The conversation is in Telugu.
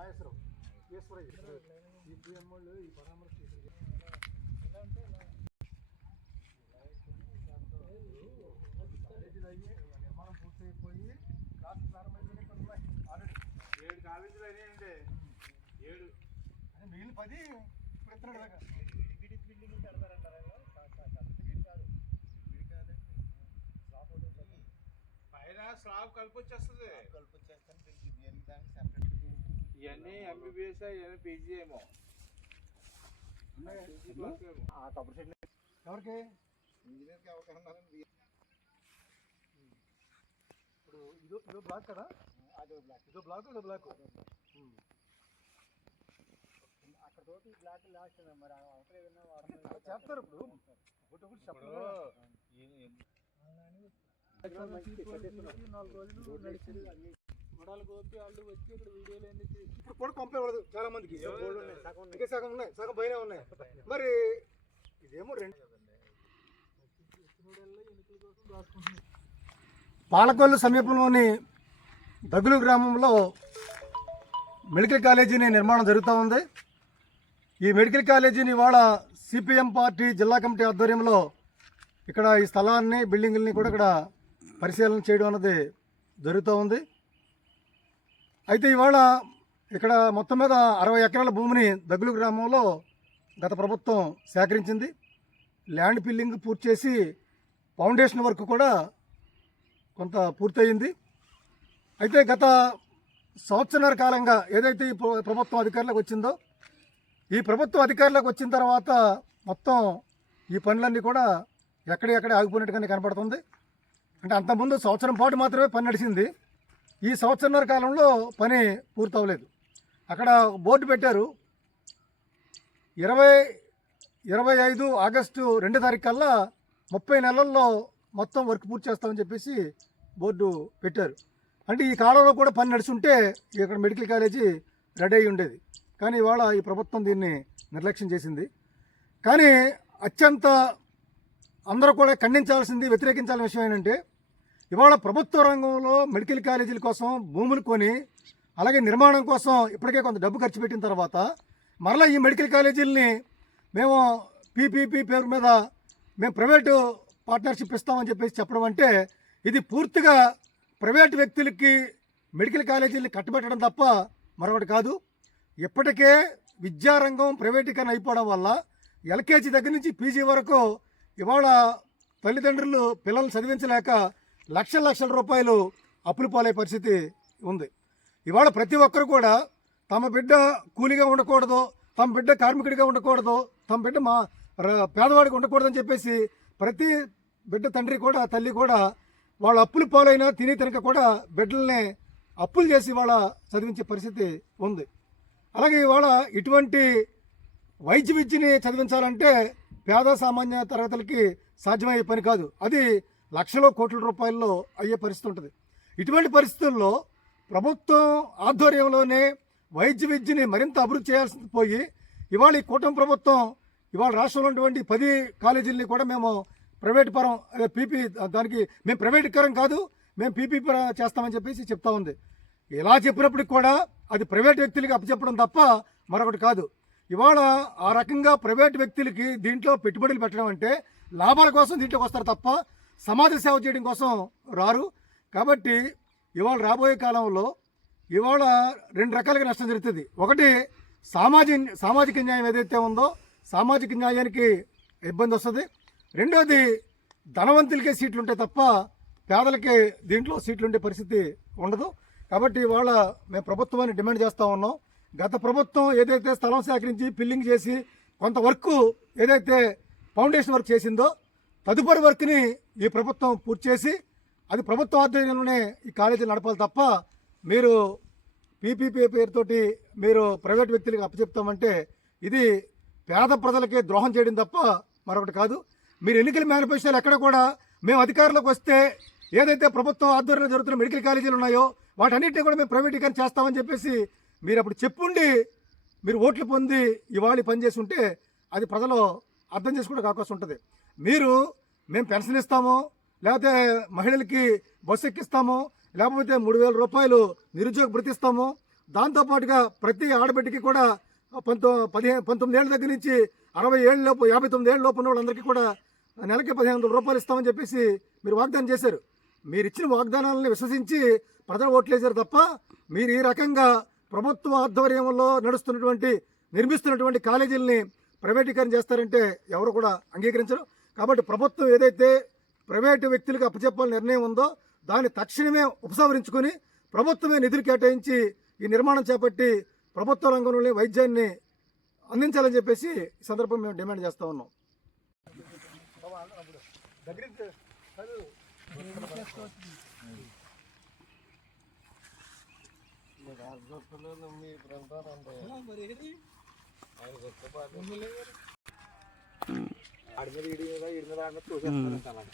నాగేశ్వరం ఈశ్వరయ్య ఈ పిఎంఓళ్ళు ఈ పరామర్శ కాలేజీలు అయ్యి నిర్మాణం పూర్తయిపోయి క్లాస్ ప్రారంభమైపోయి కొన్ని ఉన్నాయి ఆల్రెడీ 7 కాలేజీలు అయినాయండి 7 అంటే మిగిలిన 10 ఇప్పుడు ఎత్తున్నాడు కదా బిల్డింగ్ కడతారంటారా పైన స్లాబ్ కలిపి వచ్చేస్తుంది ఇవన్నీ ఎంబీబీఎస్ ఇవన్నీ పీజీ ఏమో ఎవరికి ఇంజనీర్కి అవకాశం ఇప్పుడు ఇదో బ్లాక్ కదా ఇదో బ్లాక్ అక్కడ తోటి బ్లాక్ లాస్ట్ మరి అవసరం చేస్తారు ఇప్పుడు ఒకటి చెప్పరు 4 రోజులు నడిచింది గొడవలు కోపి వాళ్ళు వచ్చి ఇక్కడ వీడియోలు అన్నీ ఇప్పుడు కూడా పంపేవాడు చాలా మందికి ఇంకా సగం ఉన్నాయి సగం పైన ఉన్నాయి మరి ఇదేమో 2 పాలకొల్లు సమీపంలోని దగ్గులు గ్రామంలో మెడికల్ కాలేజీని నిర్మాణం జరుగుతూ ఉంది. ఈ మెడికల్ కాలేజీని ఇవాళ సిపిఎం పార్టీ జిల్లా కమిటీ ఆధ్వర్యంలో ఇక్కడ ఈ స్థలాన్ని బిల్డింగుల్ని కూడా ఇక్కడ పరిశీలన చేయడం అన్నది జరుగుతూ ఉంది. అయితే ఇవాళ ఇక్కడ మొత్తం మీద 60 ఎకరాల భూమిని దగ్గులు గ్రామంలో గత ప్రభుత్వం సేకరించింది. ల్యాండ్ పిల్లింగ్ పూర్తి చేసి ఫౌండేషన్ వర్క్ కూడా కొంత పూర్తయింది. అయితే గత సంవత్సరాల కాలంగా ఏదైతే ఈ ప్రభుత్వం అధికారంలోకి వచ్చిందో ఈ ప్రభుత్వం అధికారంలోకి వచ్చిన తర్వాత మొత్తం ఈ పనులన్నీ కూడా ఎక్కడెక్కడ ఆగిపోయినట్టుగానే కనపడుతుంది. అంటే అంతకుముందు సంవత్సరం పాటు మాత్రమే పని నడిచింది. ఈ సంవత్సరాల కాలంలో పని పూర్తవలేదు. అక్కడ బోర్డు పెట్టారు 25 ఆగస్టు 2 తారీఖు కల్లా 30 నెలల్లో మొత్తం వర్క్ పూర్తి చేస్తామని చెప్పేసి బోర్డు పెట్టారు. అంటే ఈ కాలంలో కూడా పని నడుచుంటే ఇక్కడ మెడికల్ కాలేజీ రెడీ అయి ఉండేది. కానీ ఇవాళ ఈ ప్రభుత్వం దీన్ని నిర్లక్ష్యం చేసింది. కానీ అత్యంత అందరూ కూడా ఖండించాల్సింది వ్యతిరేకించాల్సిన విషయం ఏంటంటే ఇవాళ ప్రభుత్వ రంగంలో మెడికల్ కాలేజీల కోసం భూములు కొని అలాగే నిర్మాణం కోసం ఇప్పటికే కొంత డబ్బు ఖర్చు పెట్టిన తర్వాత మరలా ఈ మెడికల్ కాలేజీలని మేము పీపీపీ పేరు మీద మేము ప్రైవేటు పార్ట్నర్షిప్ ఇస్తామని చెప్పేసి చెప్పడం అంటే ఇది పూర్తిగా ప్రైవేటు వ్యక్తులకి మెడికల్ కాలేజీలని కట్టబెట్టడం తప్ప మరొకటి కాదు. ఇప్పటికే విద్యారంగం ప్రైవేటీకరణ అయిపోవడం వల్ల ఎల్కేజీ దగ్గర నుంచి పీజీ వరకు ఇవాళ తల్లిదండ్రులు పిల్లలు చదివించలేక లక్షల రూపాయలు అప్పులు పాలే పరిస్థితి ఉంది. ఇవాళ ప్రతి ఒక్కరు కూడా తమ బిడ్డ కూలీగా ఉండకూడదు, తమ బిడ్డ కార్మికుడిగా ఉండకూడదు, తమ బిడ్డ పేదవాడికి ఉండకూడదని చెప్పేసి ప్రతి బిడ్డ తండ్రి కూడా తల్లి కూడా వాళ్ళ అప్పులు పాలైనా తిని తినక కూడా బిడ్డల్ని అప్పులు చేసి వాళ్ళ చదివించే పరిస్థితి ఉంది. అలాగే ఇవాళ ఇటువంటి వైద్య విద్యని చదివించాలంటే పేద సామాన్య తరగతులకి సాధ్యమయ్యే పని కాదు. అది లక్షల కోట్ల రూపాయల్లో అయ్యే పరిస్థితి ఉంటుంది. ఇటువంటి పరిస్థితుల్లో ప్రభుత్వం ఆధ్వర్యంలోనే వైద్య విద్యని మరింత అభివృద్ధి చేయాల్సి పోయి ఇవాళ ఈ కూటమి ప్రభుత్వం ఇవాళ రాష్ట్రంలో ఉన్నటువంటి 10 కాలేజీలని కూడా మేము ప్రైవేట్ పరం పీపీ దానికి మేము ప్రైవేటీకరం కాదు మేము పీపీ చేస్తామని చెప్పేసి చెప్తా ఉంది. ఇలా చెప్పినప్పటికి కూడా అది ప్రైవేట్ వ్యక్తులకి అప్పచెప్పడం తప్ప మరొకటి కాదు. ఇవాళ ఆ రకంగా ప్రైవేట్ వ్యక్తులకి దీంట్లో పెట్టుబడులు పెట్టడం అంటే లాభాల కోసం దీంట్లోకి వస్తారు తప్ప సమాజ సేవ చేయడం కోసం రారు. కాబట్టి ఇవాళ రాబోయే కాలంలో ఇవాళ 2 రకాలుగా నష్టం జరుగుతుంది. ఒకటి సామాజిక న్యాయం ఏదైతే ఉందో సామాజిక న్యాయానికి ఇబ్బంది వస్తుంది. రెండోది ధనవంతులకే సీట్లు ఉంటాయి తప్ప పేదలకి దీంట్లో సీట్లు ఉండే పరిస్థితి ఉండదు. కాబట్టి ఇవాళ మేము ప్రభుత్వాన్ని డిమాండ్ చేస్తూ ఉన్నాం. గత ప్రభుత్వం ఏదైతే స్థలం సేకరించి పిల్లింగ్ చేసి కొంత వర్క్ ఏదైతే ఫౌండేషన్ వర్క్ చేసిందో తదుపరి వర్క్ని ఈ ప్రభుత్వం పూర్తి చేసి అది ప్రభుత్వ ఆధ్వర్యంలోనే ఈ కాలేజీలు నడపాలి తప్ప మీరు పీపీపీ పేరుతోటి మీరు ప్రైవేట్ వ్యక్తులకు అప్పచెప్తామంటే ఇది పేద ప్రజలకే ద్రోహం చేయడం తప్ప మరొకటి కాదు. మీరు ఎన్నికల మేనిఫెస్టోలు ఎక్కడ కూడా మేము అధికారంలోకి వస్తే ఏదైతే ప్రభుత్వం ఆధ్వర్యంలో జరుగుతున్న మెడికల్ కాలేజీలు ఉన్నాయో వాటన్నింటినీ కూడా మేము ప్రైవేటీకరణ చేస్తామని చెప్పేసి మీరు అప్పుడు చెప్పుండి మీరు ఓట్లు పొంది ఇవాళ పనిచేసి ఉంటే అది ప్రజలు అర్థం చేసుకుంటే అవకాశం ఉంటుంది. మేము పెన్షన్ ఇస్తాము, లేకపోతే మహిళలకి బస్సు ఎక్కిస్తాము, లేకపోతే 3,000 రూపాయలు నిరుద్యోగ భృతి ఇస్తాము, దాంతోపాటుగా ప్రతి ఆడబిడ్డకి కూడా 19 ఏళ్ళ దగ్గర నుంచి 60 ఏళ్ళ లోపు 59 ఏళ్ళ లోపు ఉన్న వాళ్ళందరికీ కూడా నెలకి 1500 రూపాయలు ఇస్తామని చెప్పేసి మీరు వాగ్దానం చేశారు. మీరు ఇచ్చిన వాగ్దానాలను విశ్వసించి ప్రజలు ఓట్లేశారు తప్ప మీరు ఈ రకంగా ప్రభుత్వ ఆధ్వర్యంలో నిర్మిస్తున్నటువంటి కాలేజీలని ప్రైవేటీకరణ చేస్తారంటే ఎవరు కూడా అంగీకరించరు. కాబట్టి ప్రభుత్వం ఏదైతే ప్రైవేటు వ్యక్తులకు అప్పచెప్పాలని నిర్ణయం ఉందో దాన్ని తక్షణమే ఉపసంహరించుకొని ప్రభుత్వమే నిధులు కేటాయించి ఈ నిర్మాణం చేపట్టి ప్రభుత్వ రంగంలోని వైద్యాన్ని అందించాలని చెప్పేసి ఈ సందర్భంగా మేము డిమాండ్ చేస్తూ ఉన్నాం. ఆడి మీద ఈడి మీద చూసేస్తారంట అలాగే.